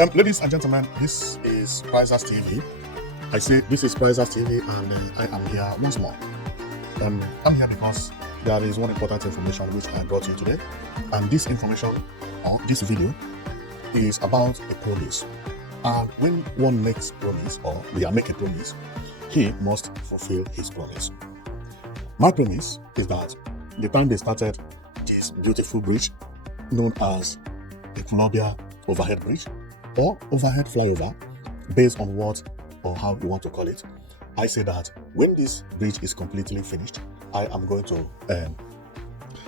Ladies and gentlemen, this is Prizers TV. I say this is Prizers TV, and I am here once more. I'm here because there is one important information which I brought you today, and this information or this video is about a promise. And when one makes promise, or we are making a promise, he must fulfill his promise. My promise is that the time they started this beautiful bridge known as Ekwulobia overhead bridge or overhead flyover, based on what or how you want to call it, I say that when this bridge is completely finished, I am going to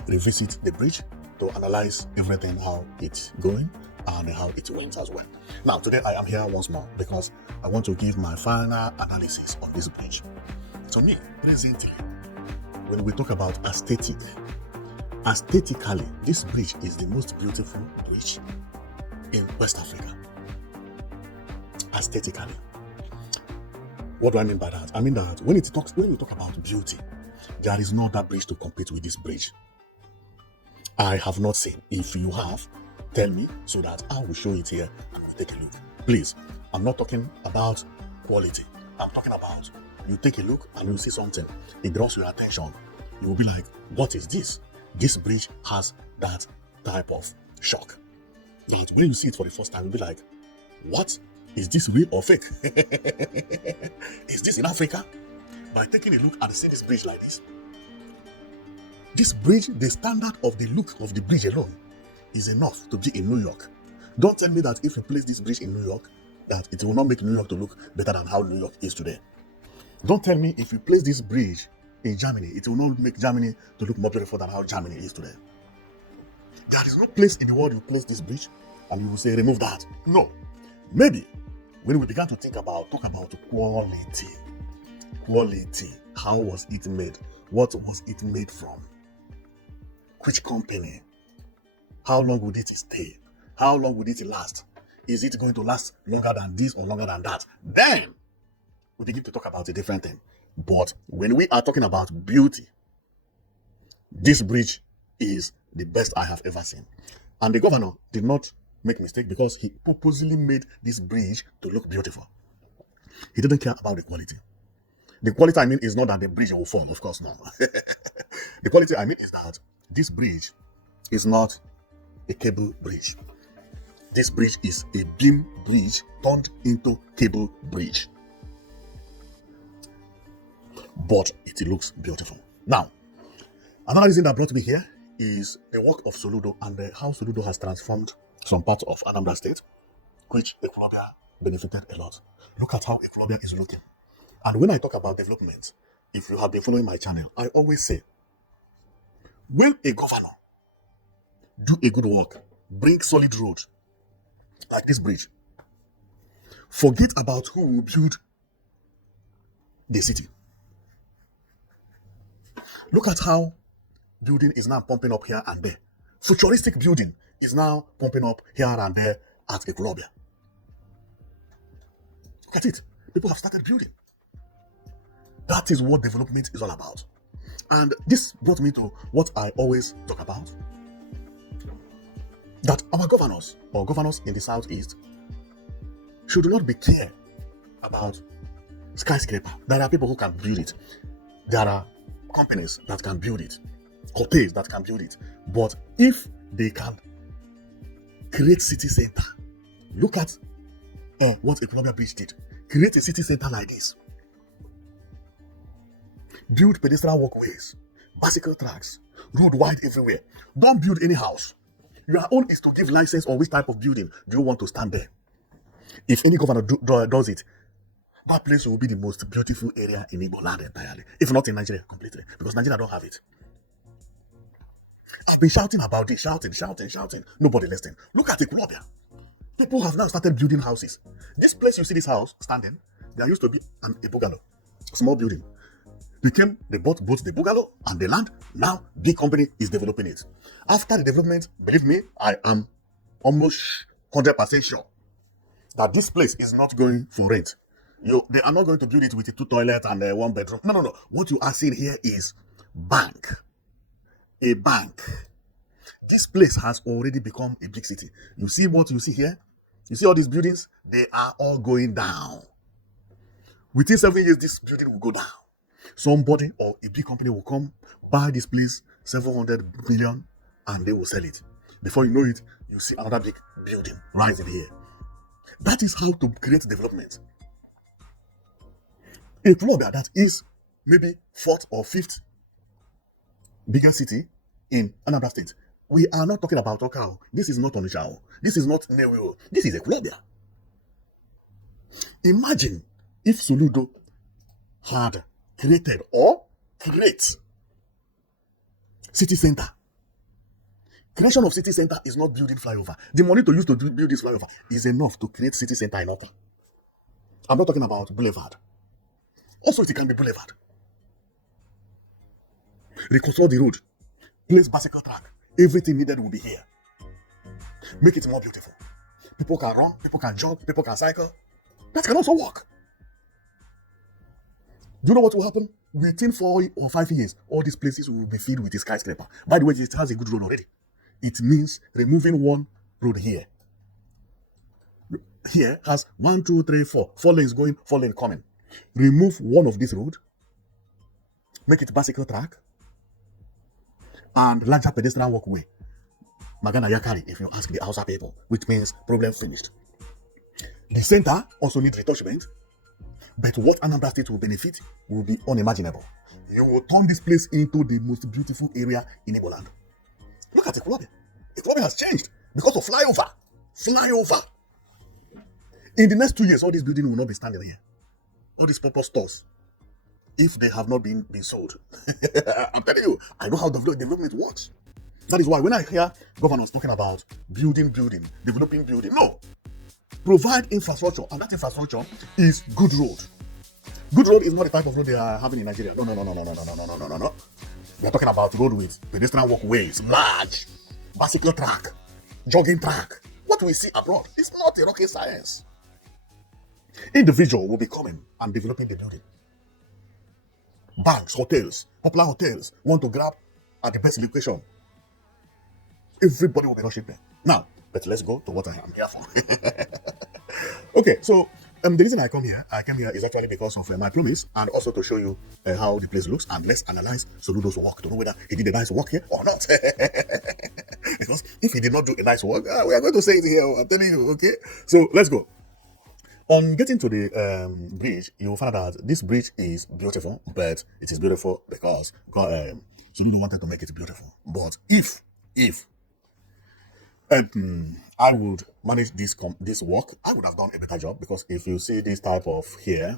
revisit the bridge to analyze everything, how it's going and how it went as well. Now today I am here once more because I want to give my final analysis on this bridge. To me, presently, when we talk about aesthetically, this bridge is the most beautiful bridge in West Africa. Aesthetically. What do I mean by that? I mean that when you talk about beauty, there is no other bridge to compete with this bridge. I have not seen. If you have, tell me so that I will show it here and we'll take a look. Please, I'm not talking about quality. I'm talking about you take a look and you see something. It draws your attention. You will be like, what is this? This bridge has that type of shock. That when you see it for the first time, you'll be like, what? Is this real or fake? Is this in Africa? By taking a look and seeing this bridge like this. This bridge, the standard of the look of the bridge alone is enough to be in New York. Don't tell me that if you place this bridge in New York, that it will not make New York to look better than how New York is today. Don't tell me if you place this bridge in Germany, it will not make Germany to look more beautiful than how Germany is today. There is no place in the world you place this bridge and you will say, remove that. No. Maybe when we began to talk about quality, how was it made? What was it made from? Which company? How long would it stay? How long would it last? Is it going to last longer than this or longer than that? Then we begin to talk about a different thing. But when we are talking about beauty, this bridge is the best I have ever seen. And the governor did not make mistake because he purposely made this bridge to look beautiful. He didn't care about the quality. The quality I mean is not that the bridge will fall, of course, no. The quality I mean is that this bridge is not a cable bridge. This bridge is a beam bridge turned into cable bridge. But it looks beautiful. Now, another reason that brought me here is the work of Soludo and how Soludo has transformed some parts of Anambra State, which Ekwulobia benefited a lot. Look at how Ekwulobia is looking. And when I talk about development, if you have been following my channel, I always say, when a governor do a good work, bring solid road, like this bridge, forget about who will build the city. Look at how building is now pumping up here and there. Futuristic building is now pumping up here and there at Ekwulobia. Look at it. People have started building. That is what development is all about. And this brought me to what I always talk about. That our governors, or governors in the southeast, should not be care about skyscraper. There are people who can build it. There are companies that can build it. Hotels that can build it. But if they can create city center, look at what Ekwulobia Bridge did. Create a city center like this. Build pedestrian walkways, bicycle tracks, road wide everywhere. Don't build any house. Your own is to give license on which type of building do you want to stand there. If any governor does it, that place will be the most beautiful area in Igbo land entirely, if not in Nigeria completely, because Nigeria don't have it. I've been shouting about this, shouting. Nobody listening. Look at Ekwulobia. People have now started building houses. This place you see this house standing, there used to be a bungalow, small building. They bought both the bungalow and the land. Now, big company is developing it. After the development, believe me, I am almost 100% sure that this place is not going for rent. They are not going to build it with a 2 toilet and a 1 bedroom. No. What you are seeing here is bank. A bank. This place has already become a big city. You see what you see here? You see all these buildings? They are all going down. Within 7 years, this building will go down. Somebody or a big company will come, buy this place, 700 million, and they will sell it. Before you know it, you see another big building rising here. That is how to create development. Ekwulobia, that is maybe fourth or fifth biggest city in Anambra State. We are not talking about Okao. This is not Onitsha. This is not Nnewi. This is Ekwulobia. Imagine if Soludo had created or create city center. Creation of city center is not building flyover. The money to use to build this flyover is enough to create city center in Okka. I'm not talking about boulevard. Also, it can be boulevard. Reconstruct the road. Place bicycle track. Everything needed will be here. Make it more beautiful. People can run, people can jog, people can cycle. That can also work. Do you know what will happen? Within 4 or 5 years, all these places will be filled with a skyscraper. By the way, it has a good road already. It means removing one road here. Here has 1, 2, 3, 4. 4 lanes going, 4 lanes coming. Remove one of this road, make it bicycle track, and larger pedestrian walkway. Magana Yakari, if you ask the Hausa people, which means problem finished. The center also needs retouchment, but what Anambra State will benefit will be unimaginable. You will turn this place into the most beautiful area in Igbo land. Look at Ekwulobia. Ekwulobia has changed because of flyover. Flyover. In the next 2 years, all these buildings will not be standing here. All these purple stores, if they have not been sold. I'm telling you, I know how development works. That is why when I hear governors talking about building, developing building, no. Provide infrastructure, and that infrastructure is good road. Good road is not the type of road they are having in Nigeria. No. We are talking about road with pedestrian walkways, large, bicycle track, jogging track. What we see abroad is not a rocket science. Individual will be coming and developing the building. Banks, hotels, popular hotels want to grab at the best location. Everybody will be rushing there. Now, but let's go to what I am here for. Okay, so the reason I came here is actually because of my promise, and also to show you how the place looks, and let's analyze Soludo's work to know whether he did a nice work here or not. Because if he did not do a nice work, we are going to say it here. I'm telling you. Okay, so let's go. On getting to the bridge, you will find out that this bridge is beautiful, but it is beautiful because Soludo wanted to make it beautiful. But if I would manage this work, I would have done a better job, because if you see this type of here,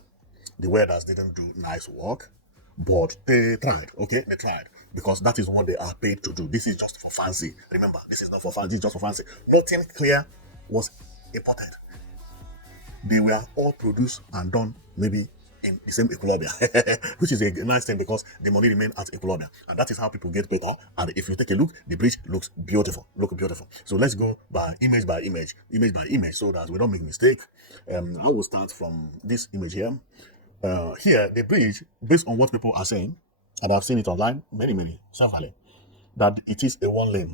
the welders didn't do nice work, but they tried. Okay, they tried, because that is what they are paid to do. This is just for fancy. Remember, this is not for fancy, it's just for fancy. Nothing clear was imported. They were all produced and done maybe in the same Ekwulobia, which is a nice thing, because the money remains at Ekwulobia, and that is how people get better. And if you take a look, the bridge looks beautiful. So let's go by image, so that we don't make mistake. I will start from this image here. Here, the bridge, based on what people are saying, and I've seen it online many several, that it is a one way.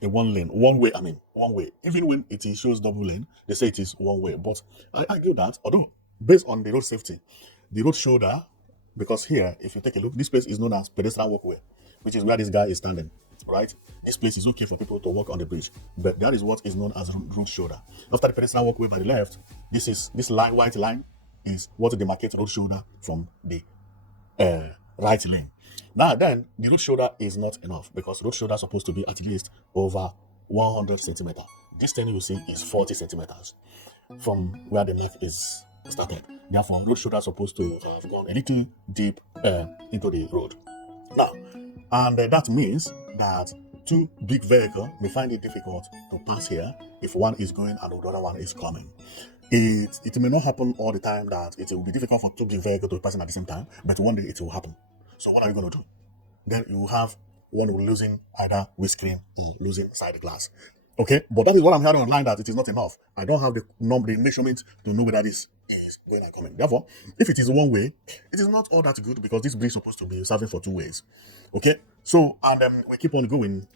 Even when it shows double lane, they say it is one way. But I argue that, although based on the road safety, the road shoulder, because here, if you take a look, this place is known as pedestrian walkway, which is where this guy is standing, right? This place is okay for people to walk on the bridge, but that is what is known as road shoulder. After the pedestrian walkway by the left, this line, white line, is what demarcates road shoulder from the right lane. Now then, the road shoulder is not enough, because road shoulder is supposed to be at least over 100 centimeters. This thing you see is 40 centimeters from where the neck is started. Therefore, road shoulder is supposed to have gone a little deep into the road. Now, and that means that two big vehicles may find it difficult to pass here if one is going and the other one is coming. It may not happen all the time that it will be difficult for two big vehicles to pass in at the same time, but one day it will happen. So what are you going to do? Then you have one losing either windscreen or losing side glass. Okay, but that is what I'm hearing online, that it is not enough. I don't have the measurement to know whether this is going and coming. Therefore, if it is one way, it is not all that good, because this bridge is supposed to be serving for two ways. Okay, so and we keep on going.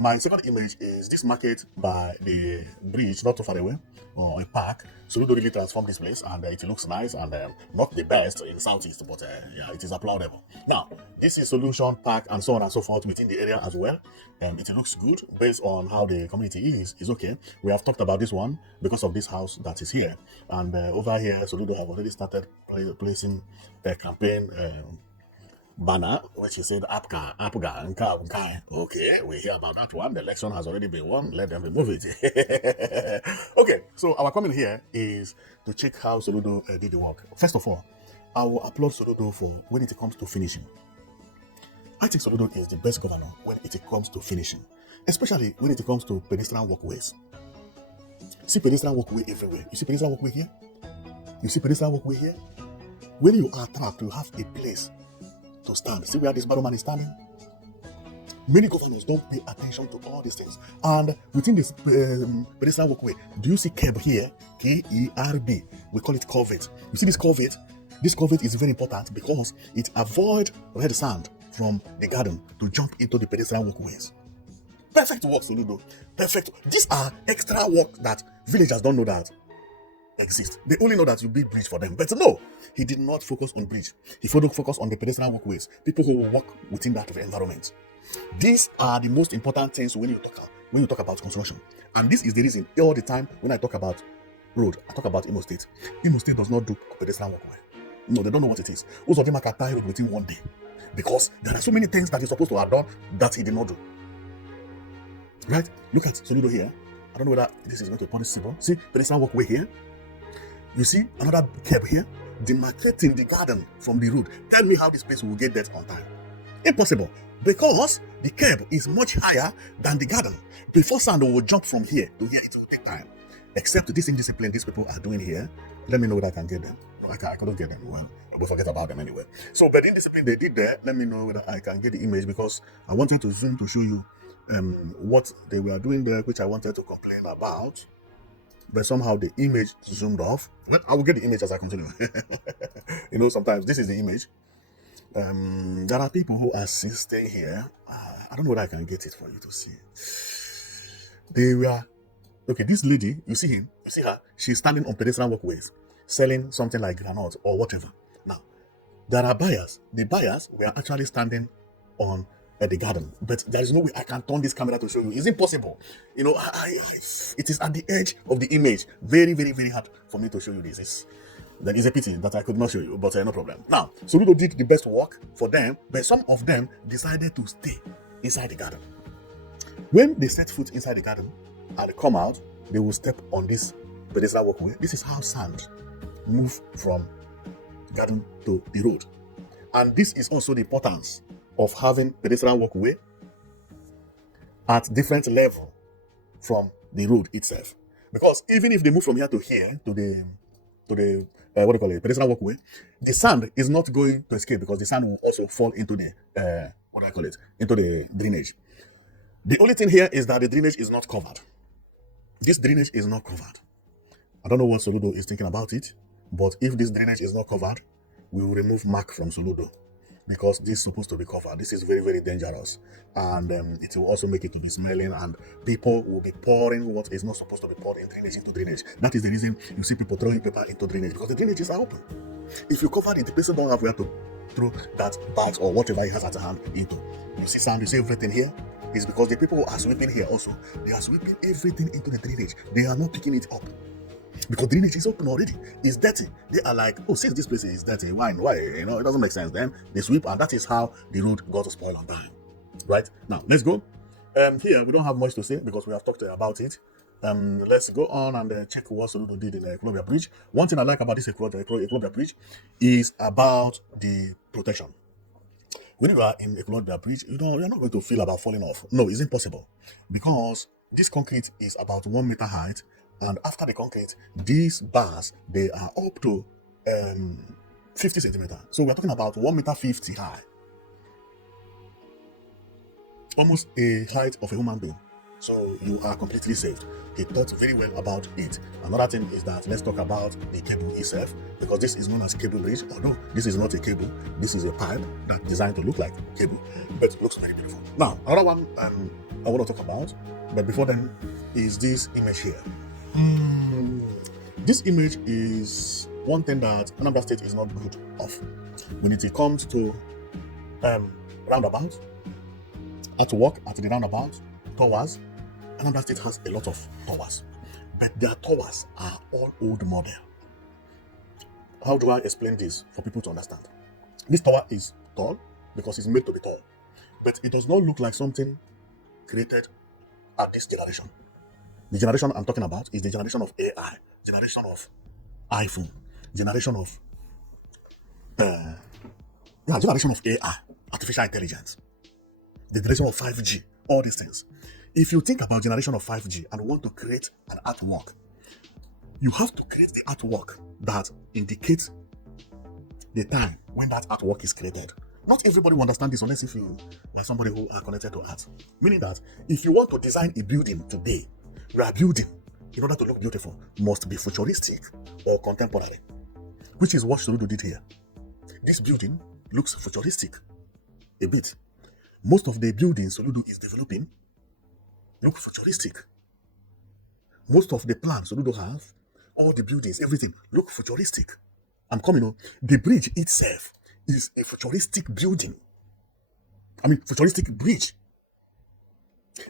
My second image is this market by the bridge, not too far away, or a park. Soludo really transformed this place, and it looks nice and not the best in Southeast, but yeah, it is applaudable. Now, this is Solution Park and so on and so forth within the area as well. It looks good based on how the community is okay. We have talked about this one because of this house that is here, and over here, Soludo have already started placing a campaign. Banner, which he said Apga, Nka. Okay, we hear about that one. The election has already been won. Let them remove it. Okay, so our comment here is to check how Soludo did the work. First of all, I will applaud Soludo for when it comes to finishing. I think Soludo is the best governor when it comes to finishing, especially when it comes to pedestrian walkways. See pedestrian walkway everywhere. You see pedestrian walkway here? You see pedestrian walkway here? When you are trapped, you have a place to stand. See where this bottom man is standing? Many governors don't pay attention to all these things. And within this pedestrian walkway, do you see curb here? K-E-R-B. We call it culvert. You see this culvert? This culvert is very important because it avoids red sand from the garden to jump into the pedestrian walkways. Perfect work, Soludo. Perfect. These are extra work that villagers don't know that exist. They only know that you build bridge for them. But no, he did not focus on bridge. He focused on the pedestrian walkways, people who walk within that environment. These are the most important things when you talk about construction. And this is the reason all the time when I talk about road, I talk about Imo State. Imo State does not do pedestrian walkway. No, they don't know what it is. Most of them can tie road within one day because there are so many things that he's supposed to have done that he did not do. Right? Look at Soludo here. I don't know whether this is going to punish Sibo. See pedestrian walkway here. You see another curb here, demarcating the garden from the road. Tell me how this place will get that on time. Impossible, because the curb is much higher than the garden. Before sand will jump from here to here, it will take time. Except this indiscipline these people are doing here. Let me know whether I can get them. No, I couldn't get them. Well, we'll forget about them anyway. So, but the indiscipline they did there, let me know whether I can get the image because I wanted to zoom to show you what they were doing there, which I wanted to complain about. But somehow the image zoomed off. Well, I will get the image as I continue. You know, sometimes this is the image. There are people who are staying here. I don't know whether I can get it for you to see. They were, okay, this lady, you see him, you see her, she's standing on pedestrian walkways, selling something like granite or whatever. Now, there are buyers. The buyers were actually standing on the garden, but there is no way I can turn this camera to show you. It's impossible. You know, it is at the edge of the image. Very, very, very hard for me to show you this. That is a pity that I could not show you, but no problem. Now, Soludo did the best work for them, but some of them decided to stay inside the garden. When they set foot inside the garden and come out, they will step on this pedestrian walkway. This is how sand move from garden to the road. And this is also the importance of having pedestrian walkway at different level from the road itself. Because even if they move from here to here, to the what do you call it, pedestrian walkway, the sand is not going to escape because the sand will also fall into the what do I call it, into the drainage. The only thing here is that the drainage is not covered. This drainage is not covered. I don't know what Soludo is thinking about it, but if this drainage is not covered, we will remove mark from Soludo because this is supposed to be covered. This is very, very dangerous, and it will also make it to be smelling, and people will be pouring what is not supposed to be poured in drainage into drainage. That is the reason you see people throwing paper into drainage because the drainages are open. If you cover it, the person don't have where to throw that bags or whatever he has at hand into. You see sand, you see everything here. It's because the people who are sweeping here also, they are sweeping everything into the drainage. They are not picking it up. Because drainage is open already. It's dirty. They are like, oh, since this place is dirty, why? You know, it doesn't make sense. Then they sweep, and that is how the road got to spoil and die. Right? Now, let's go. Here, we don't have much to say because we have talked about it. Let's go on and check what Soludo did in the Ekwulobia Bridge. One thing I like about this Ekwulobia Bridge is about the protection. When you are in Ekwulobia Bridge, you're not going to feel about falling off. No, it's impossible because this concrete is about 1 meter height, and after the concrete, these bars they are up to 50 centimeters. So we're talking about 1.50 meters high, almost a height of a human being. So you are completely saved. He thought very well about it. Another thing is that let's talk about the cable itself, because this is known as cable bridge. Although this is not a cable, this is a pipe that's designed to look like cable, but it looks very beautiful. Now, another one I want to talk about. But before then, is this image here. Hmm. This image is one thing that Anambra State is not good of. When it comes to roundabout, at work, at the roundabout, towers, Anambra State has a lot of towers. But their towers are all old model. How do I explain this for people to understand? This tower is tall because it's made to be tall. But it does not look like something created at this generation. The generation I'm talking about is the generation of AI, generation of iPhone, generation of generation of AI, artificial intelligence, the generation of 5G, all these things. If you think about generation of 5G and want to create an artwork, you have to create the artwork that indicates the time when that artwork is created. Not everybody will understand this unless if you are somebody who are connected to art. Meaning that if you want to design a building today, your building, in order to look beautiful, must be futuristic or contemporary, which is what Soludo did here. This building looks futuristic a bit. Most of the buildings Soludo is developing look futuristic. Most of the plans Soludo have, all the buildings, everything look futuristic. I'm coming on. The bridge itself is a futuristic building. Futuristic bridge.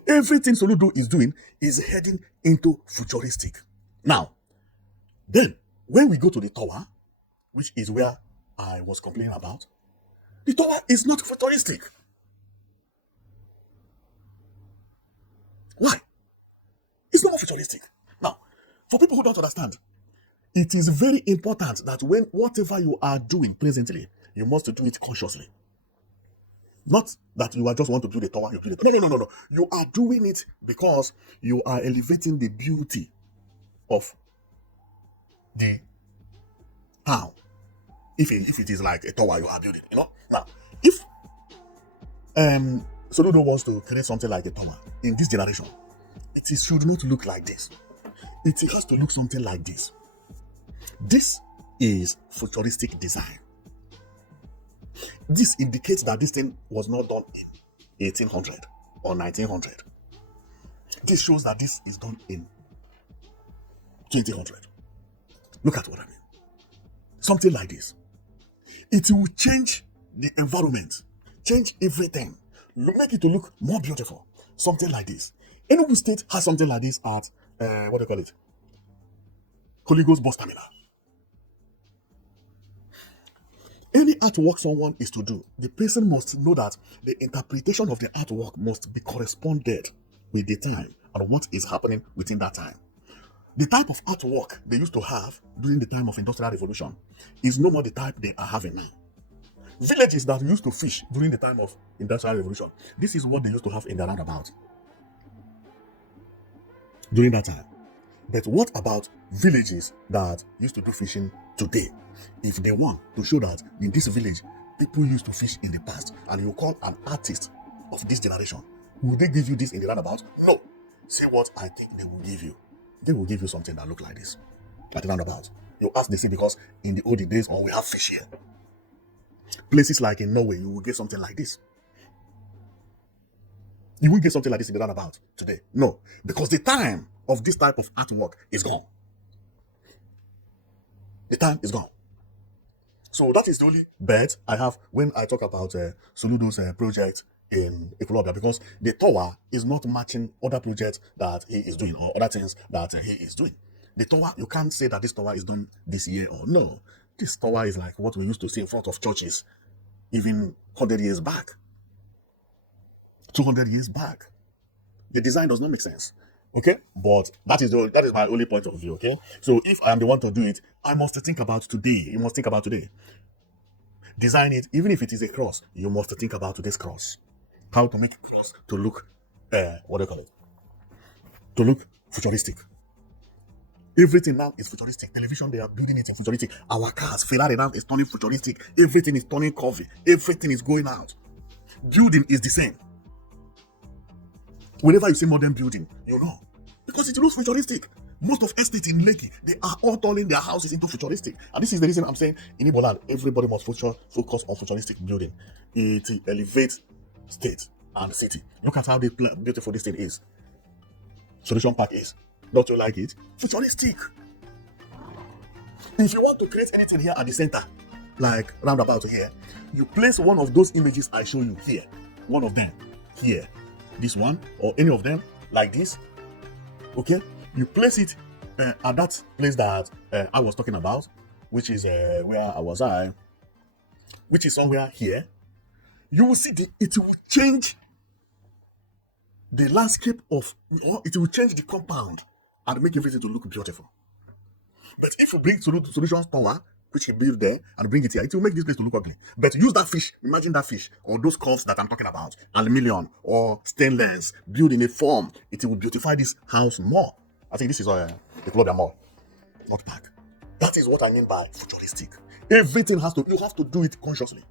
Everything Soludo is doing is heading into futuristic. Now, then, when we go to the tower, which is where I was complaining about, the tower is not futuristic. Why? It's not futuristic. Now, for people who don't understand, it is very important that when whatever you are doing presently, you must do it consciously. Not that you are just want to build a tower, you build it. No. You are doing it because you are elevating the beauty of the town. If it is like a tower you are building, Now, if Soludo wants to create something like a tower in this generation, it should not look like this. It has to look something like this. This is futuristic design. This indicates that this thing was not done in 1800 or 1900. This shows that this is done in 2000. Look at what I mean. Something like this. It will change the environment, change everything, make it to look more beautiful. Something like this. Enugu State has something like this at, what do you call it? Holy Ghost Bus Terminal. Any artwork someone is to do, the person must know that the interpretation of the artwork must be corresponded with the time and what is happening within that time. The type of artwork they used to have during the time of Industrial Revolution is no more the type they are having now. Villages that used to fish during the time of Industrial Revolution, this is what they used to have in the roundabout during that time. But what about villages that used to do fishing today? If they want to show that in this village, people used to fish in the past, and you call an artist of this generation, will they give you this in the roundabout? No. Say what I think they will give you. They will give you something that look like this, like the roundabout. You ask the sea because in the olden days, we have fish here. Places like in Norway, you will get something like this. You won't get something like this in the roundabout today. No, because the time of this type of artwork is gone. The time is gone. So that is the only bet I have when I talk about Soludo's project in Ekwulobia, because the tower is not matching other projects that he is doing or other things that he is doing. The tower, you can't say that this tower is done this year or no. This tower is like what we used to see in front of churches even 100 years back, 200 years back. The design does not make sense. Okay, but that is my only point of view. Okay, so if I am the one to do it, I must think about today. You must think about today. Design it, even if it is a cross. You must think about today's cross. How to make a cross to look, what do you call it? To look futuristic. Everything now is futuristic. Television, they are building it in futuristic. Our cars, Ferrari now is turning futuristic. Everything is turning curvy. Everything is going out. Building is the same. Whenever you see modern building, you know, because it looks futuristic. Most of estates in Lekki, they are all turning their houses into futuristic. And this is the reason I'm saying in Igbo land, everybody must focus on futuristic building. It elevates state. and city. Look at how beautiful this thing is. Solution Park is. Don't you like it? Futuristic. If you want to create anything here at the center, like roundabout here, you place one of those images I show you here. One of them here. This one or any of them like this. Okay? You place it at that place that I was talking about, which is where I was which is somewhere here. You will see it will change the landscape of, or it will change the compound and make everything to look beautiful. But if you bring Solutions Tower, which he built there, and bring it here, it will make this place to look ugly. But use that fish, imagine that fish, or those curves that I'm talking about, aluminium or stainless, built in a form, it will beautify this house more. I think this is Ekwulobia Mall, not park. That is what I mean by futuristic. Everything you have to do it consciously.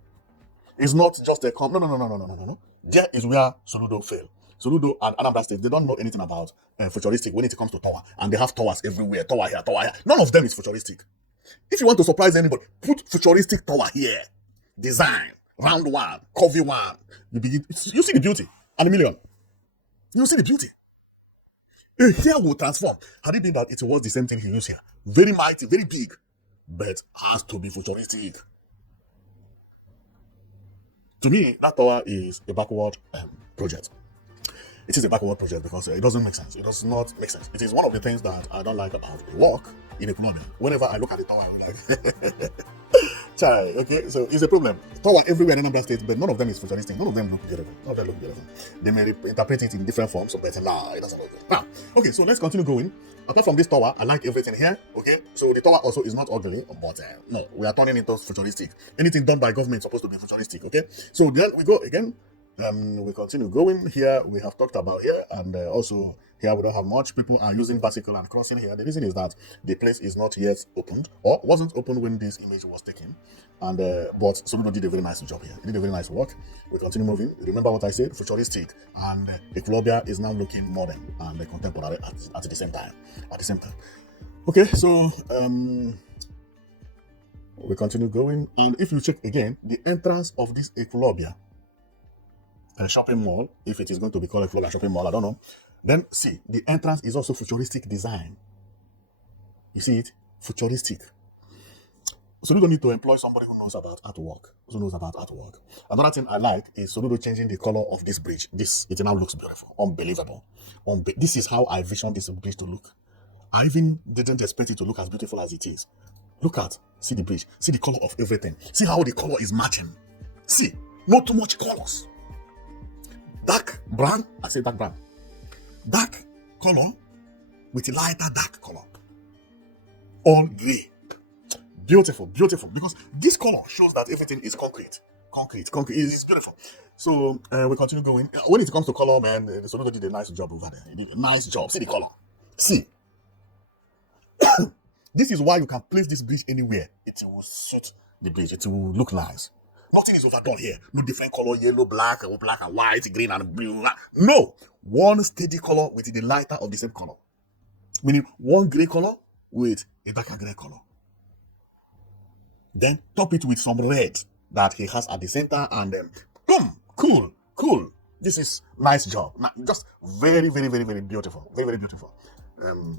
It's not just a no. There is where Soludo fail. Soludo and Anambra State, they don't know anything about futuristic when it comes to tower. And they have towers everywhere, tower here, tower here. None of them is futuristic. If you want to surprise anybody, put futuristic tower here. Design, round one, curvy one. You see the beauty. And a million. You see the beauty. Here will transform. Had it been that it was the same thing he used here, very mighty, very big, but has to be futuristic. To me, that tower is a backward project. It is a backward project because it doesn't make sense. It does not make sense. It is one of the things that I don't like about work in Ekwulobia. Whenever I look at the tower, I'm like, child, okay? So it's a problem. Tower everywhere in Anambra State, but none of them is futuristic. None of them look beautiful. None of them look beautiful. They may interpret it in different forms, but nah, it doesn't look good. Now, okay, so let's continue going. Apart from this tower, I like everything here, okay? So the tower also is not ugly, but no, we are turning into futuristic. Anything done by government is supposed to be futuristic, okay? So then we go again. We continue going. Here we have talked about here, and also here we don't have much. People are using bicycle and crossing here. The reason is that the place is not yet opened, or wasn't open when this image was taken. And but Soludo did a very nice job here. He did a very nice work. We continue moving. Remember what I said? Futuristic, and Ekwulobia is now looking modern and contemporary at the same time. At the same time. Okay, so we continue going, and if you check again, the entrance of this Ekwulobia shopping mall, if it is going to be called a shopping mall, I don't know. Then see, the entrance is also futuristic design. You see it? Futuristic. So you don't need to employ somebody who knows about artwork. Another thing I like is Soludo changing the color of this bridge. It now looks beautiful. Unbelievable. This is how I visioned this bridge to look. I even didn't expect it to look as beautiful as it is. See the bridge. See the color of everything. See how the color is matching. See, not too much colors. Dark brown, I say dark brown. Dark color with a lighter dark color. All gray. Beautiful, beautiful. Because this color shows that everything is concrete. Concrete. It's beautiful. So we continue going. When it comes to color, man, the Soludo did a nice job over there. He did a nice job. See the color. See. This is why you can place this bridge anywhere. It will suit the bridge. It will look nice. Nothing is overdone here. No different color, yellow, black and white, green and blue. No. One steady color with the lighter of the same color. Meaning one gray color with a darker gray color. Then top it with some red that he has at the center and then boom, cool. This is nice job. Just very, very, very, very beautiful. Very, very beautiful.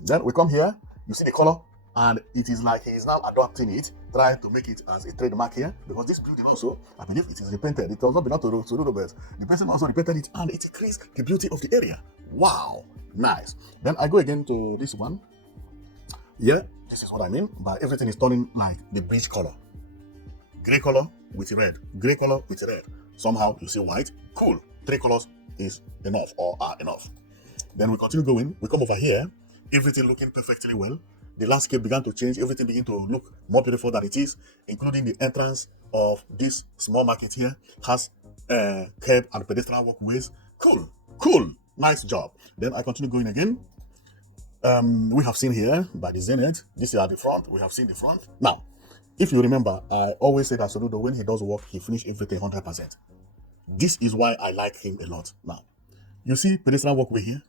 Then we come here. You see the color. And it is like he is now adopting it, trying to make it as a trademark here, because this building also, I believe it is repainted. It was not been to Soludo, but the person also repainted it, and it increased the beauty of the area. Wow, nice. Then I go again to this one. Yeah, this is what I mean by everything is turning like the bridge color. Gray color with red, gray color with red. Somehow you see white. Cool. 3 colors is enough or are enough. Then we continue going. We come over here. Everything looking perfectly well. The landscape began to change. Everything began to look more beautiful than it is, including the entrance of this small market here. Has curb and pedestrian walkways. Cool. Nice job. Then I continue going again. We have seen here by the Zenith. This is at the front. We have seen the front. Now, if you remember, I always say that Soludo, when he does work, he finishes everything 100%. This is why I like him a lot. Now, you see pedestrian walkway here?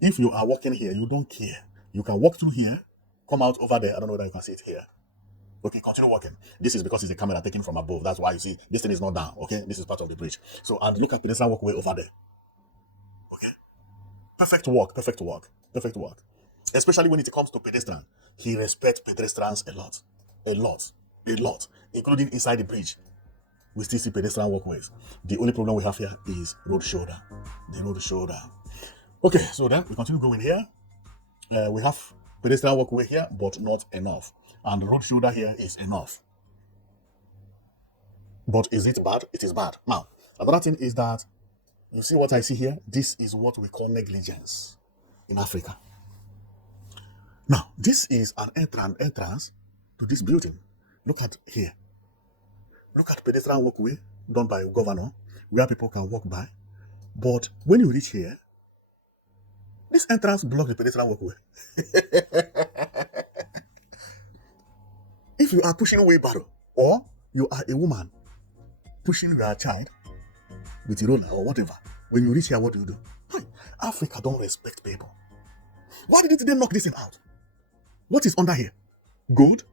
If you are walking here, you don't care. You can walk through here, come out over there. I don't know whether you can see it here. Okay, continue walking. This is because it's a camera taken from above. That's why you see this thing is not down. Okay, this is part of the bridge. So, and look at pedestrian walkway over there. Okay, perfect walk, perfect walk, perfect walk. Especially when it comes to pedestrian, he respects pedestrians a lot, a lot, a lot, including inside the bridge. We still see pedestrian walkways. The only problem we have here is road shoulder, the road shoulder. Okay, so then we continue going here. We have pedestrian walkway here, but not enough. And the road shoulder here is enough. But is it bad? It is bad. Now, another thing is that you see what I see here? This is what we call negligence in Africa. Now, this is an entrance to this building. Look at here. Look at pedestrian walkway done by a governor where people can walk by. But when you reach here, this entrance blocks the pedestrian walkway. If you are pushing a wheelbarrow or you are a woman pushing your child with a roller or whatever, when you reach here, what do? Hi, Africa don't respect people. Why didn't they knock this thing out? What is under here? Gold?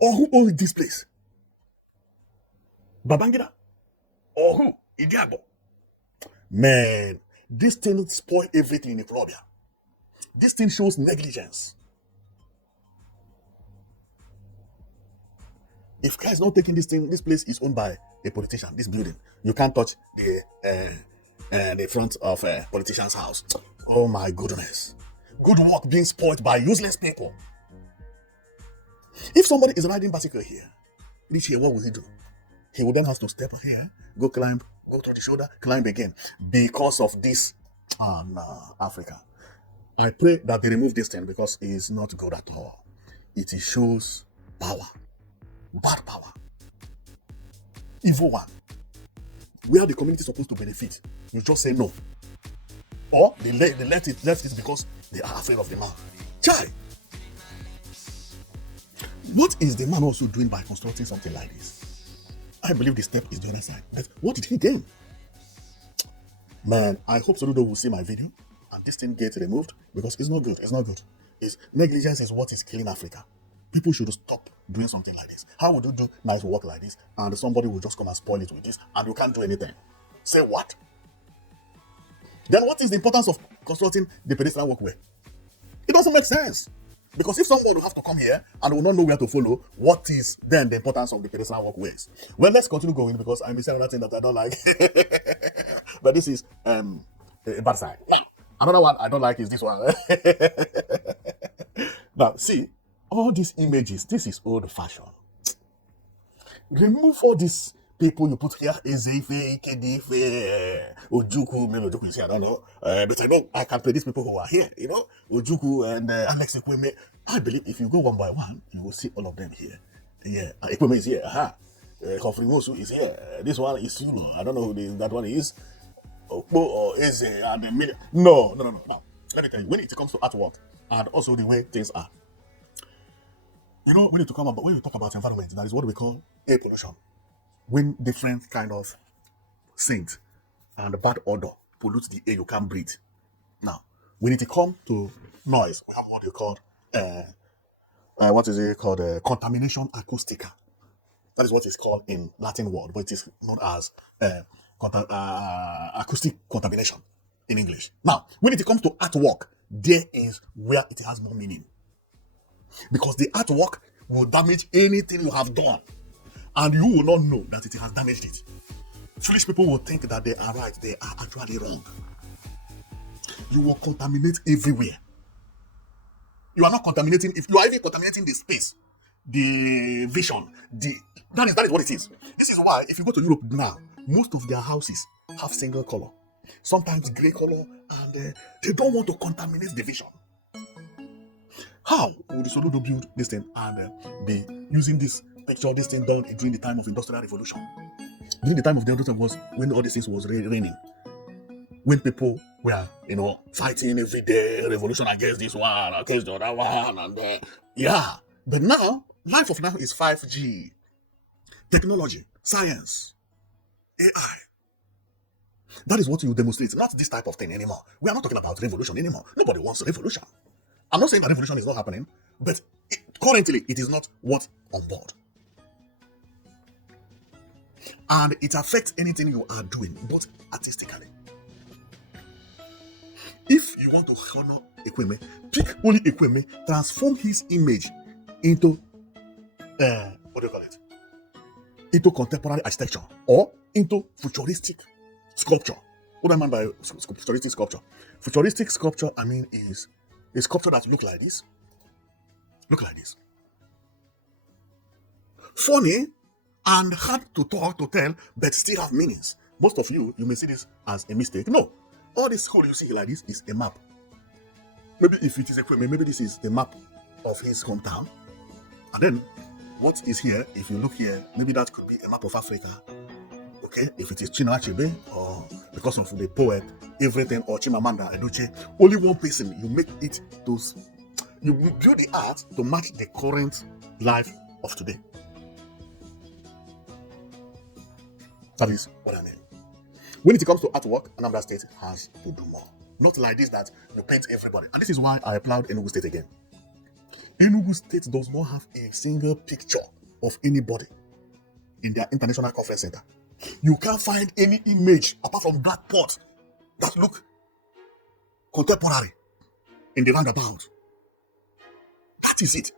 Or who owns this place? Babangida? Or who? Idiabo? Man, this thing spoil everything in Ekwulobia. This thing shows negligence. If guy is not taking this thing, this place is owned by a politician. This building, you can't touch the front of a politician's house. Oh my goodness! Good work being spoiled by useless people. If somebody is riding bicycle here, reach here, what will he do? He will then have to step here, go climb, go to the shoulder, climb again because of this. Ah, no, Africa. I pray that they remove this thing because it is not good at all. It shows power. Bad power, evil one, where the community is supposed to benefit, you just say no, or they left it because they are afraid of the man. Chai, what is the man also doing by constructing something like this? I believe the step is the other side. But what did he gain? Man, I hope Soludo will see my video and this thing gets removed because it's not good. It's not good. It's negligence is what is killing Africa. People should stop doing something like this. How would you do nice work like this and somebody will just come and spoil it with this and you can't do anything? Say what? Then what is the importance of constructing the pedestrian walkway? It doesn't make sense. Because if someone will have to come here and will not know where to follow, what is then the importance of the pedestrian walkways? Well, let's continue going because I'm saying another thing that I don't like. But this is a bad side. Now, another one I don't like is this one. Now, see, all these images, this is old fashioned. Remove all these people you put here, Ezefe, Kedefe, Ojuku, maybe Ojuku is here, I don't know. But I know I can play these people who are here, you know, Ojuku and Alex Ekweme. I believe if you go one by one, you will see all of them here. Yeah, Ekweme is here, Kofrimosu is here. This one is Suno. I don't know who that one is. Okpo or Eze and the million. No. Let me tell you, when it comes to artwork and also the way things are, you know, when you talk about environment, that is what we call air pollution. When different kind of scent and bad odor pollute the air you can't breathe. Now, when it comes to noise, we have what you call contamination acoustica. That is what it's called in Latin word, but it is known as acoustic contamination in English. Now, when it comes to artwork, there is where it has more meaning. Because the artwork will damage anything you have done. And you will not know that it has damaged it. Foolish people will think that they are right. They are actually wrong. You will contaminate everywhere. You are not contaminating, if you are even contaminating the space, the vision, that is what it is. This is why if you go to Europe now, most of their houses have single color. Sometimes gray color, and they don't want to contaminate the vision. How would the Soludo build this thing and be using this picture, this thing done during the time of Industrial Revolution? During the time of the Industrial was when all these things was raining. When people were, fighting every day, revolution against this one, against the other one, and yeah. But now, life of now is 5G, technology, science, AI. That is what you demonstrate, not this type of thing anymore. We are not talking about revolution anymore. Nobody wants a revolution. I'm not saying that revolution is not happening, but Currently, it is not what's on board. And it affects anything you are doing, both artistically. If you want to honor Ekweme, pick only Ekweme, transform his image into what do you call it? Into contemporary architecture or into futuristic sculpture. What do I mean by futuristic sculpture? Futuristic sculpture, I mean, is a sculpture that look like this. Look like this. Funny and hard to talk, to tell, but still have meanings. Most of you may see this as a mistake. No. All this hole you see like this is a map. Maybe if it is a maybe this is the map of his hometown. And then what is here, if you look here, maybe that could be a map of Africa. Okay, if it is Chinua Achebe, or because of the poet, everything, or Chimamanda Adichie, only one person, you make it those, you build the art to match the current life of today. That is what I mean. When it comes to artwork, Anambra State has to do more. Not like this that you paint everybody. And this is why I applaud Enugu State again. Enugu State does not have a single picture of anybody in their international conference center. You can't find any image apart from that pot that look contemporary in the roundabout. That is it.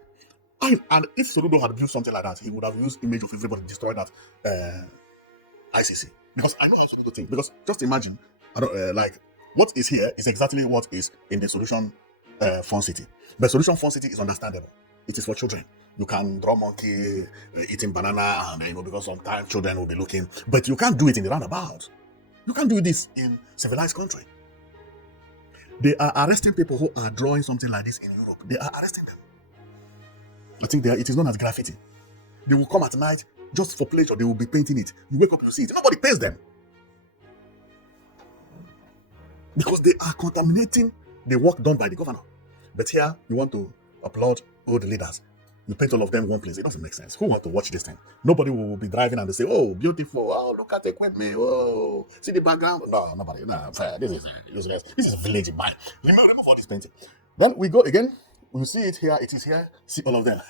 And if Soludo had built something like that, he would have used image of everybody, destroyed that ICC. Because I know how Soludo think. Because just imagine, like what is here is exactly what is in the Solution Fun City. But Solution Fun City is understandable. It is for children. You can draw monkey eating banana, and because sometimes children will be looking. But you can't do it in the roundabout. You can't do this in civilized country. They are arresting people who are drawing something like this in Europe. They are arresting them. I think it is known as graffiti. They will come at night just for pleasure. They will be painting it. You wake up, you see it. Nobody pays them. Because they are contaminating the work done by the governor. But here, you want to applaud all the leaders. You paint all of them in one place. It doesn't make sense. Who wants to watch this thing? Nobody will be driving and they say, oh, beautiful. Oh, look at the equipment. Oh, see the background. No, nobody. No, this is useless. This is village in mind. Remove all this painting. Then we go again. You see it here. It is here. See all of them.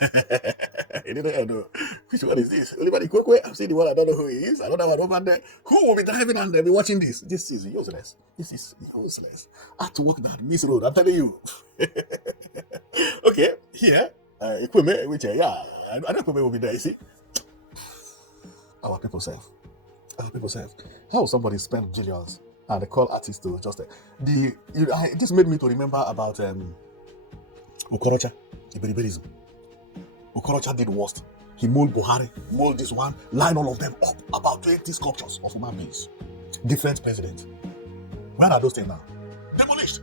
Which one is this? Anybody quick? I'm seeing the one. I don't know who he is. I don't know what over there. Who will be driving and be watching this? This is useless. This is useless. I have to walk that Miss Road. I'm telling you. Okay, here. Equipment, which I know equipment will be there. You see, our people say, how somebody spend billions and they call artists to just it just made me to remember about Okorocha, Iberiberism. Okorocha did worst. He mold Buhari, mold this one, line all of them up, about 20 sculptures of human beings, different presidents. Where are those things now? Demolished.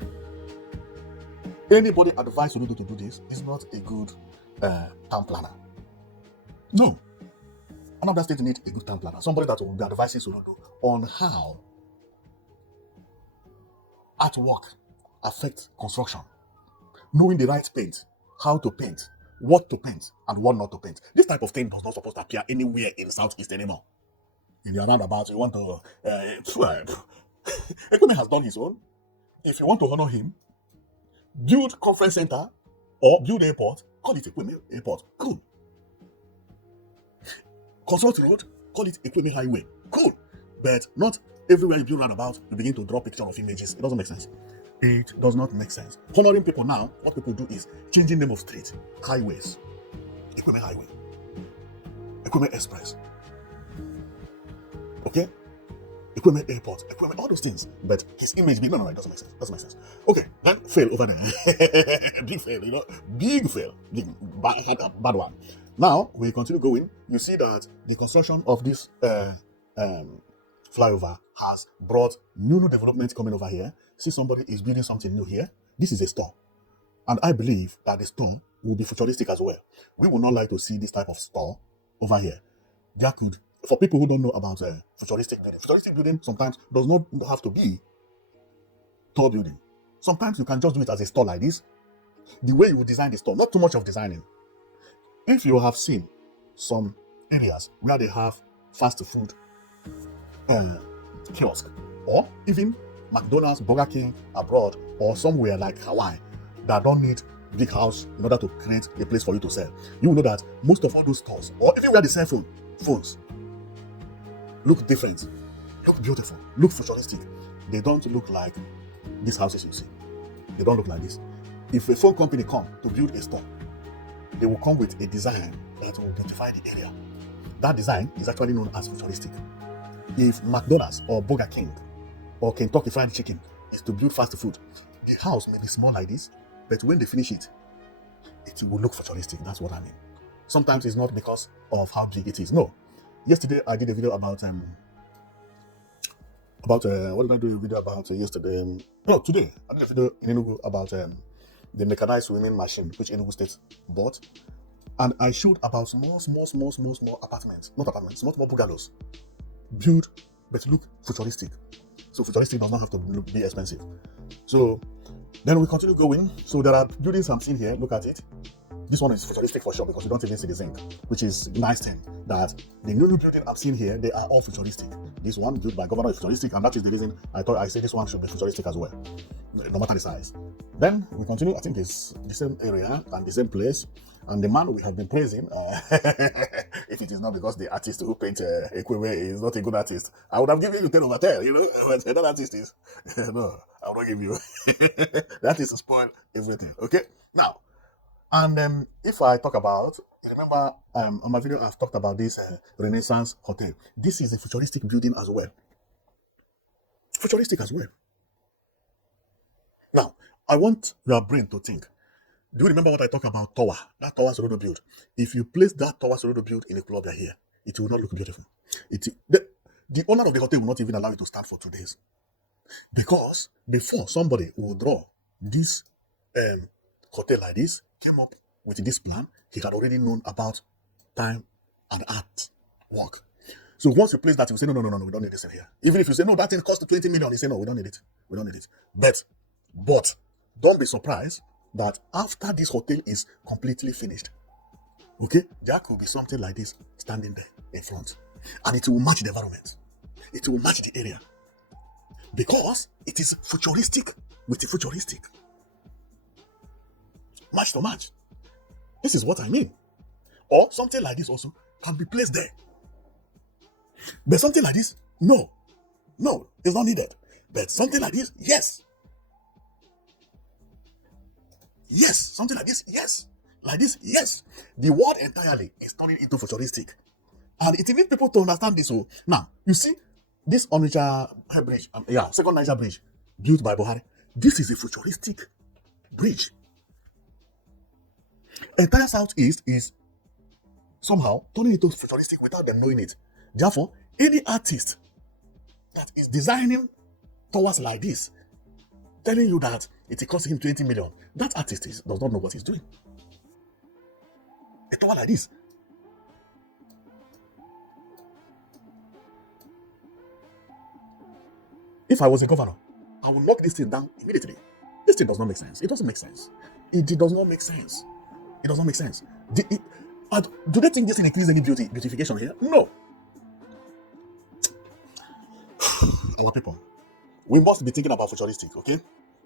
Anybody advise Soludo to do this is not a good town planner. No. Another state needs a good town planner. Somebody that will be advising Soludo on how artwork affects construction. Knowing the right paint, how to paint, what to paint, and what not to paint. This type of thing does not supposed to appear anywhere in Southeast anymore. In the roundabout, you want to... Ekweme has done his own. If you want to honor him, build conference center or build airport, call it Ekweme Airport. Cool. Construct road, call it Ekweme Highway. Cool. But not everywhere you build roundabout, you begin to draw pictures of images. It doesn't make sense. It does not make sense. Honoring people now, what people do is changing name of streets, highways. Ekweme Highway. Ekweme Express. Okay? Equipment Airport, Equipment, all those things. But his image, no, it doesn't make sense. Doesn't make sense. Okay, then fail over there. Big fail, big fail. Bad one. Now, we continue going. You see that the construction of this flyover has brought new development coming over here. See, somebody is building something new here. This is a store. And I believe that the store will be futuristic as well. We would not like to see this type of store over here. That could... For people who don't know about futuristic building sometimes does not have to be tall building. Sometimes you can just do it as a store like this. The way you design the store, not too much of designing. If you have seen some areas where they have fast food kiosk, or even McDonald's, Burger King abroad, or somewhere like Hawaii that don't need big house in order to create a place for you to sell. You will know that most of all those stores, or even where they sell phones, look different, look beautiful, look futuristic. They don't look like these houses you see. They don't look like this. If a phone company come to build a store, they will come with a design that will beautify the area. That design is actually known as futuristic. If McDonald's or Burger King or Kentucky Fried Chicken is to build fast food, the house may be small like this, but when they finish it, it will look futuristic. That's what I mean. Sometimes it's not because of how big it is. No. Yesterday I did a video about what did I do a video about yesterday? No, today I did a video in Enugu about the mechanized swimming machine which Enugu State bought, and I showed about small apartments, not apartments, small bungalows, built but look futuristic. So futuristic does not have to be expensive. So then we continue going. So there are buildings I'm seeing here. Look at it. This one is futuristic for sure because you don't even see the zinc, which is a nice thing that the new building I'm seeing here, they are all futuristic. This one built by governor is futuristic, and that is the reason I thought I say this one should be futuristic as well, no matter the size. Then we continue. I think it's the same area and the same place. And the man we have been praising, if it is not because the artist who paint Ekwulobia is not a good artist, I would have given you 10 over 10, but that artist is, no, I will not give you. That is to spoil everything, okay? Now, and if I talk about, remember on my video I've talked about this Renaissance Hotel. This is a futuristic building as well. Futuristic as well. Now, I want your brain to think. Do you remember what I talked about tower? That tower Soludo built. If you place that tower Soludo built in Ekwulobia here, it will not look beautiful. The owner of the hotel will not even allow it to stand for 2 days. Because before somebody will draw this hotel like this, came up with this plan, he had already known about time and art work. So once you place that, you say, no, we don't need this in here. Even if you say, no, that thing cost 20 million, you say, no, we don't need it. We don't need it. But don't be surprised that after this hotel is completely finished, okay, there could be something like this standing there in front. And it will match the environment. It will match the area. Because it is futuristic with the futuristic. Match to match. This is what I mean. Or something like this also can be placed there. But something like this, no, it's not needed. But something like this, yes. Yes, something like this, yes. Like this, yes. The world entirely is turning into futuristic. And it needs people to understand this. So now, you see, this Onitsha bridge, second Niger bridge, built by Buhari. This is a futuristic bridge. Entire Southeast is somehow turning into futuristic without them knowing it. Therefore, any artist that is designing towers like this, telling you that it costs him 20 million, that artist does not know what he's doing. A tower like this. If I was a governor, I would knock this thing down immediately. This thing does not make sense. It doesn't make sense. It does not make sense. It does not make sense. Do they think this thing increases any beautification here? No. Our people, we must be thinking about futuristic, okay?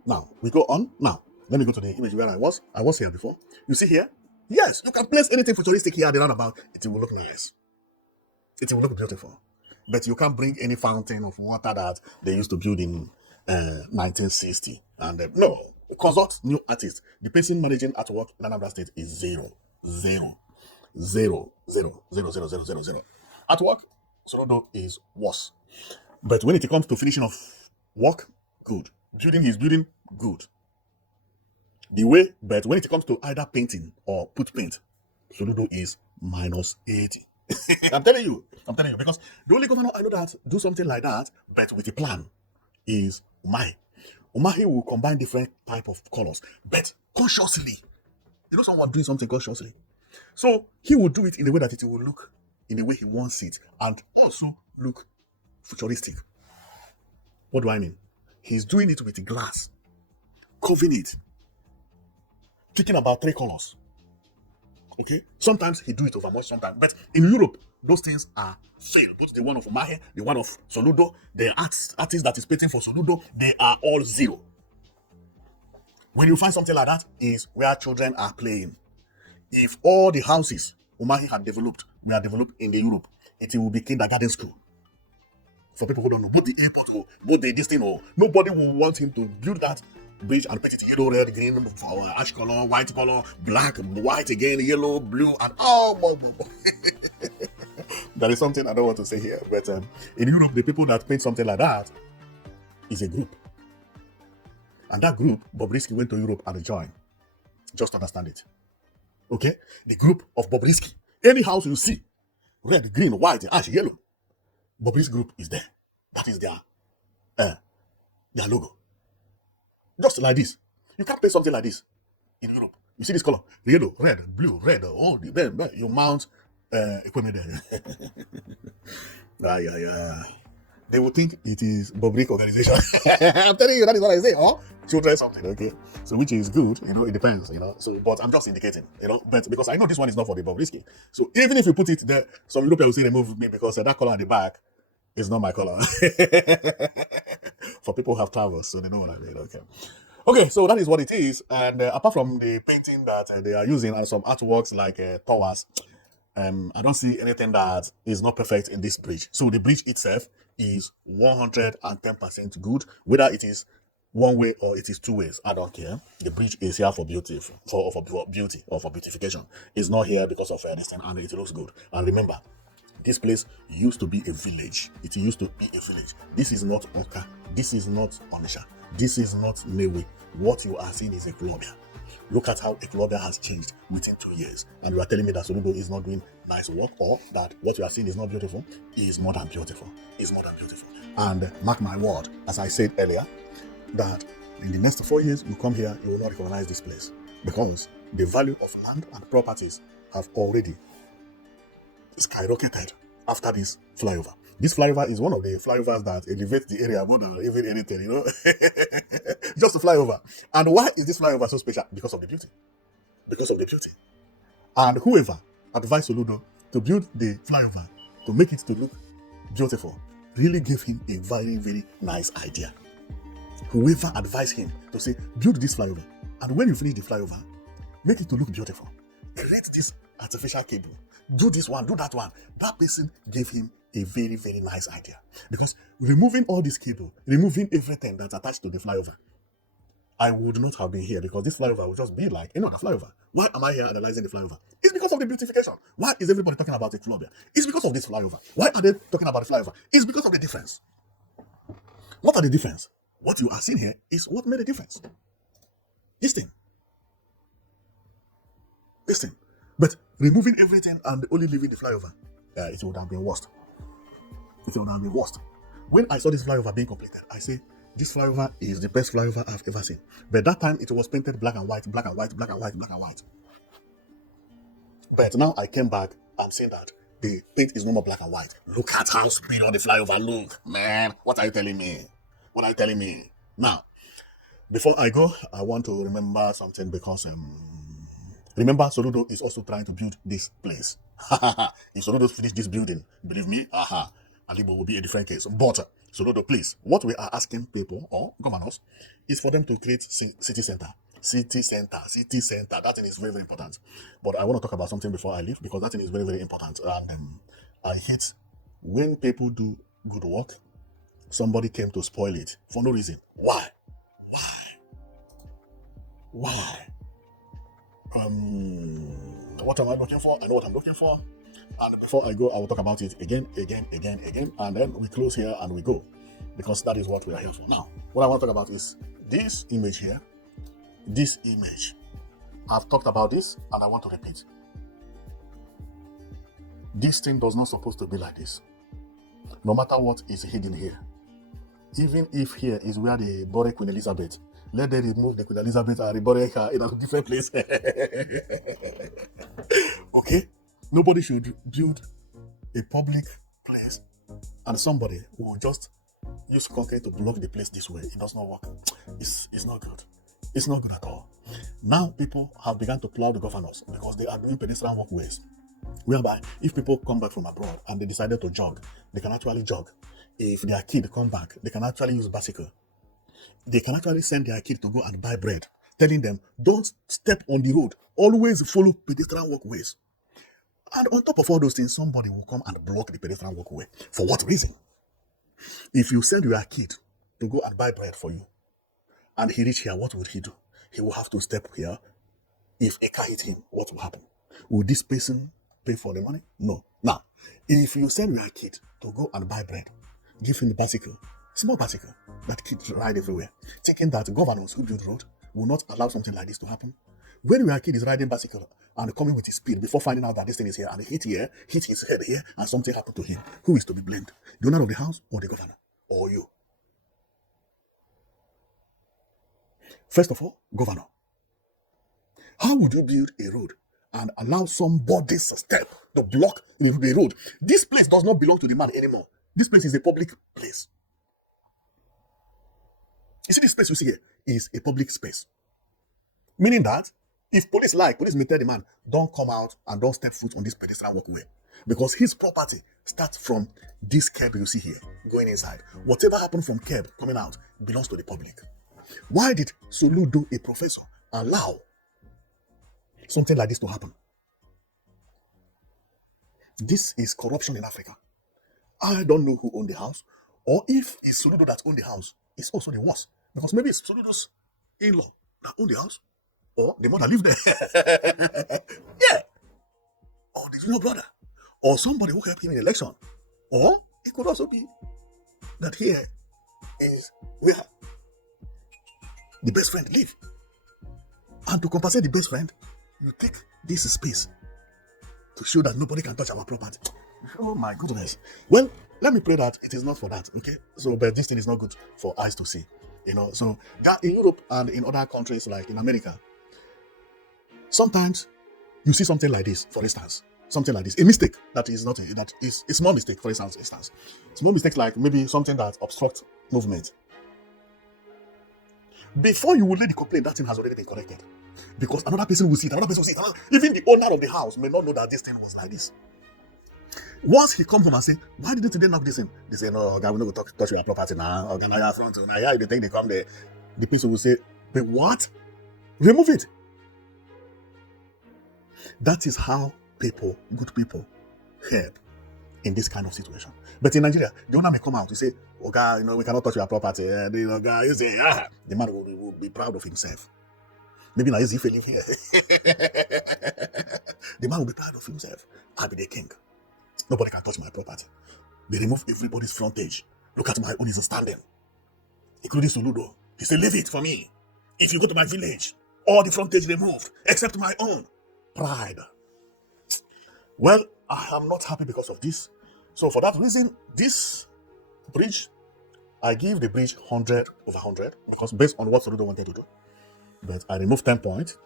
Now, we go on. Now, let me go to the image where I was. I was here before. You see here? Yes, you can place anything futuristic here at the roundabout. It will look nice. It will look beautiful. But you can't bring any fountain of water that they used to build in 1960. And no, consult new artists. The person managing artwork in Anambra State is 0. Artwork, Soludo is worse. But when it comes to finishing of work, good. Building is building, good. But when it comes to either painting or put paint, Soludo is -80. I'm telling you, because the only governor I know that do something like that, but with a plan, is Umahi. Umahi will combine different type of colors, but consciously. You know someone doing something consciously. So he will do it in a way that it will look in the way he wants it, and also look futuristic. What do I mean? He's doing it with glass, covering it, thinking about 3 colors. Okay, sometimes he do it over much, sometimes. But in Europe, those things are failed. Both the one of Umahi, the one of Soludo, the artist that is painting for Soludo, they are all 0. When you find something like that, is where children are playing. If all the houses Umahi had developed were developed in the Europe, it will be kindergarten school. For people who don't know, both the airport or both the this thing or nobody will want him to build that bridge and paint it yellow, red, green, ash color, white color, black, white again, yellow, blue, and That is something I don't want to say here, but in Europe, the people that paint something like that is a group, and that group, Bobrisky went to Europe and joined. Just understand it, okay? The group of Bobrisky, any house you see, red, green, white, ash, yellow, Bobrisky group is there. That is their logo. Just like this. You can't paint something like this in Europe. You see this color? Yellow, red, blue, red. Oh, then you mount equipment there. They will think it is public organization. I'm telling you, that is what I say. Oh, children something, okay? So which is good, it depends, So, but I'm just indicating, but because I know this one is not for the Bobrisky. So even if you put it there, some Europeans will say remove me because that color at the back is not my color. For people who have traveled, so they know what I mean. Okay, so that is what it is. And apart from the painting that they are using and some artworks like towers, I don't see anything that is not perfect in this bridge. So the bridge itself is 110% good, whether it is one way or it is two ways. I don't care. The bridge is here for beauty, for beauty or for beautification. It's not here because of this thing, and it looks good. And remember, this place used to be a village. It used to be a village. This is not Oka. This is not Onisha. This is not Newe. What you are seeing is Ekwulobia. Look at how Ekwulobia has changed within 2 years. And you are telling me that Soludo is not doing nice work, or that what you are seeing is not beautiful. It is more than beautiful. It's more than beautiful. And mark my word, as I said earlier, that in the next 4 years, you come here, you will not recognize this place. Because the value of land and properties have already skyrocketed after this flyover. This flyover is one of the flyovers that elevates the area more than even anything, Just a flyover. And why is this flyover so special? Because of the beauty. Because of the beauty. And whoever advised Soludo to build the flyover, to make it to look beautiful, really gave him a very, very nice idea. Whoever advised him to say, build this flyover, and when you finish the flyover, make it to look beautiful. Create this artificial cable. Do this one, do that one. That person gave him a very, very nice idea. Because removing all this cable, removing everything that's attached to the flyover, I would not have been here, because this flyover would just be like another flyover. Why am I here analyzing the flyover? It's because of the beautification. Why is everybody talking about Ekwulobia? It's because of this flyover. Why are they talking about the flyover? It's because of the difference. What are the difference? What you are seeing here is what made the difference. This thing. But removing everything and only leaving the flyover, it would have been worst. It would have been worst. When I saw this flyover being completed, I say, this flyover is the best flyover I've ever seen. But that time it was painted black and white, black and white, black and white, black and white. But now I came back and saying that the paint is no more black and white. Look at how superior the flyover look, man. What are you telling me? What are you telling me? Now, before I go, I want to remember something, because remember, Soludo is also trying to build this place. If Soludo finish this building, believe me, Alibo will be a different case. But Soludo, please, what we are asking people or governors is for them to create city center. City center. That thing is very, very important. But I want to talk about something before I leave, because that thing is very, very important. And I hate when people do good work, somebody came to spoil it for no reason. Why? What am I looking for? I know what I'm looking for. And before I go, I will talk about it again. And then we close here and we go. Because that is what we are here for. Now, what I want to talk about is this image here. This image. I've talked about this and I want to repeat. This thing does not supposed to be like this. No matter what is hidden here. Even if here is where they buried Queen Elizabeth, let them remove the Queen Elizabeth and rebury her in a different place. Okay? Nobody should build a public place and somebody will just use concrete to block the place this way. It does not work. It's not good. It's not good at all. Now people have begun to plow the governors because they are doing pedestrian walkways, whereby if people come back from abroad and they decided to jog, they can actually jog. If their kid come back, they can actually use bicycle. They can actually send their kid to go and buy bread telling them, don't step on the road. Always follow pedestrian walkways. And on top of all those things, somebody will come and block the pedestrian walkway. For what reason? If you send your kid to go and buy bread for you, and he reach here, what would he do? He will have to step here. If a car hit him, what will happen? Will this person pay for the money? No. Now, if you send your kid to go and buy bread, give him a bicycle, small bicycle that kids ride everywhere, thinking that governors who build road will not allow something like this to happen. When your kid is riding bicycle and coming with his speed before finding out that this thing is here and hit his head here, and something happened to him, who is to be blamed? The owner of the house or the governor? Or you? First of all, governor. How would you build a road and allow somebody's step to block the road? This place does not belong to the man anymore. This place is a public place. You see, this space you see here is a public space. Meaning that if police may tell the man, don't come out and don't step foot on this pedestrian walkway. Because his property starts from this curb you see here, going inside. Whatever happened from curb coming out belongs to the public. Why did Soludo, a professor, allow something like this to happen? This is corruption in Africa. I don't know who owned the house, or if it's Soludo that owned the house, it's also the worst. Because maybe it's Soludo's in-law that owned the house, or the mother lived there. Yeah. Or the junior brother, or somebody who helped him in election. Or it could also be that here is where the best friend live. And to compensate the best friend, you take this space to show that nobody can touch our property. Oh my goodness. Well, let me pray that it is not for that, okay? So, but this thing is not good for eyes to see, So, that in Europe and in other countries like in America, sometimes you see something like this, for instance, something like this, a mistake that is not that is a small mistake, for instance, small mistakes like maybe something that obstructs movement. Before you will lay the complaint, that thing has already been corrected. Because another person will see it, even the owner of the house may not know that this thing was like this. Once he comes home and say, why didn't they knock this in? They say, no, God, we don't touch your property now. Or now front now, yeah, they think they come there. The person will say, but what? Remove it. That is how good people help in this kind of situation. But in Nigeria, the owner may come out to say, oh God, we cannot touch your property. You say, the man will be proud of himself. Maybe now if he live here. The man will be proud of himself. I'll be the king. Nobody can touch my property. They remove everybody's frontage. Look at my own is standing. Including Soludo. He said, leave it for me. If you go to my village, all the frontage removed, except my own. Pride. Well, I am not happy because of this. So for that reason, this bridge, I give the bridge 100 over 100, because based on what Soludo wanted to do. But I removed 10 points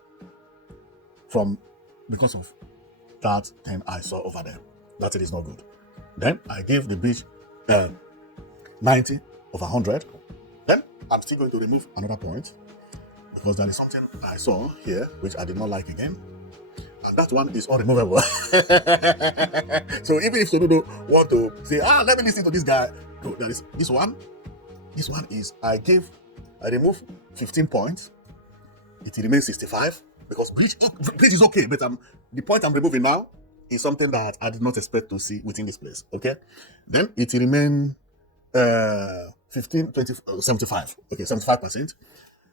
because of that thing I saw over there. That it is not good. Then I gave the bridge 90 over 100. Then I'm still going to remove another point because there is something I saw here which I did not like again. And that one is unremovable. So even if Soludo want to say, let me listen to this guy. No, there is this one. This one is I remove 15 points. It remains 65 because bridge is okay, but the point I'm removing now is something that I did not expect to see within this place. Okay, then it remains 15, 20, 75. Okay, 75%.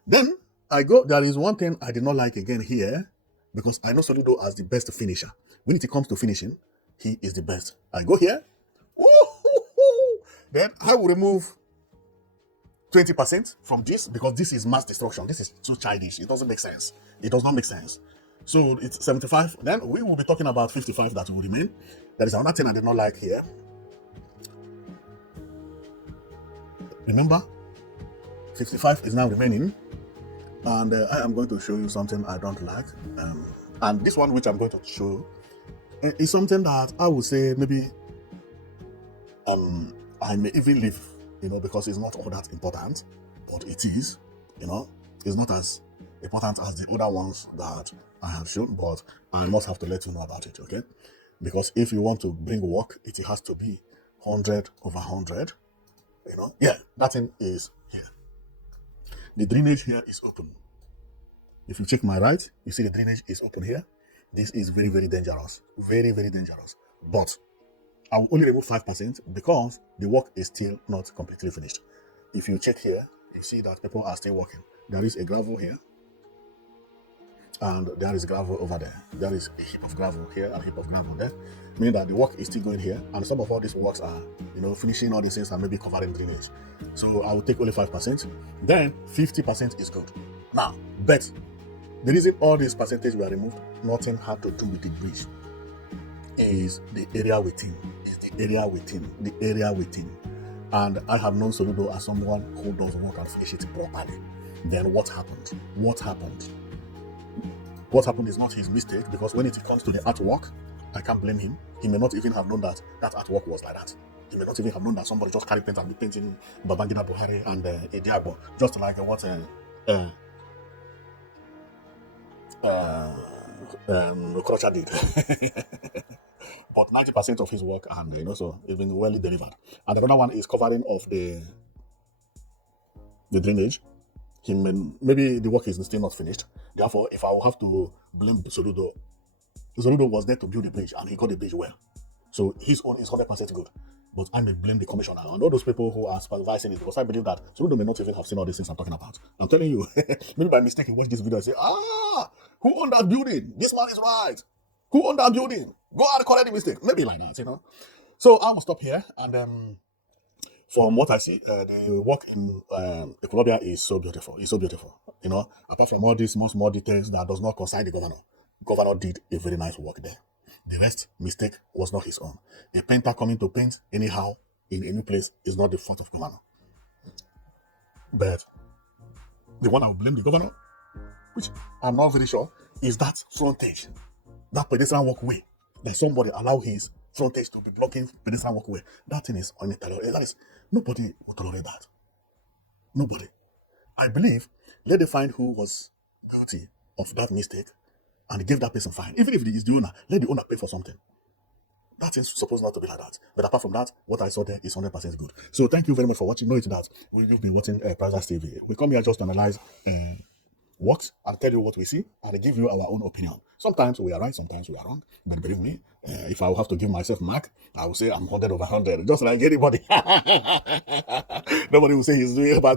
Then there is one thing I did not like again here because I know Soludo as the best finisher. When it comes to finishing, he is the best. I go here. Then I will remove 20% from this because this is mass destruction. This is too childish. It doesn't make sense. It does not make sense. So it's 75. Then we will be talking about 55 that will remain. There is another thing I did not like here. Remember, 55 is now remaining. And I am going to show you something I don't like. And this one which I'm going to show is something that I would say maybe I may even leave, because it's not all that important, but it is, it's not as important as the other ones that I have shown, but I must have to let you know about it, okay? Because if you want to bring work, it has to be 100 over 100, Yeah, that thing is here. The drainage here is open. If you check my right, you see the drainage is open here. This is very, very dangerous. Very, very dangerous. But I will only remove 5% because the work is still not completely finished. If you check here, you see that people are still working. There is a gravel here, and there is gravel over there. There is a heap of gravel here and a heap of gravel there, meaning that the work is still going here, and some of all these works are, finishing all these things and maybe covering drainage. So I will take only 5%. Then 50% is good. Now, but the reason all this percentage were removed, nothing had to do with the bridge. Is the area within. And I have known Soludo as someone who does work and finish it properly. Then what happened? What happened is not his mistake, because when it comes to the artwork, I can't blame him. He may not even have known that artwork was like that. He may not even have known that somebody just carried paint and be painting Babangida Buhari and Ediagbo, just like what Okrocha did. But 90% of his work, and so it's been well delivered. And another one is covering of the drainage. Maybe the work is still not finished. Therefore, if I will have to blame Soludo was there to build the bridge, and he got the bridge well. So his own is 100% good. But I may blame the commissioner and all those people who are supervising it, because I believe that Soludo may not even have seen all these things I'm talking about. I'm telling you, maybe by mistake he watched this video and say, who owned that building? This man is right. Who owned that building? Go and correct the mistake. Maybe like that, So I will stop here, and from what I see, the work in Ekwulobia is so beautiful. It's so beautiful. Apart from all these small details that does not concern the governor. Governor did a very nice work there. The rest mistake was not his own. A painter coming to paint anyhow in any place is not the fault of governor. But the one I will blame the governor, which I'm not very sure, is that frontage, that pedestrian walkway, that somebody allow his frontage to be blocking pedestrian walkway. That thing is intolerable. That is, nobody will tolerate that. Nobody. I believe, let them find who was guilty of that mistake and give that person fine. Even if it is the owner, let the owner pay for something. That is supposed not to be like that. But apart from that, what I saw there is 100% good. So thank you very much for watching. Know it that you've been watching Private TV. We come here just to analyze works and tell you what we see and give you our own opinion. Sometimes we are right, sometimes we are wrong. But believe me, if I will have to give myself mark, I will say I'm 100 over 100, just like anybody. Nobody will say he's doing about it.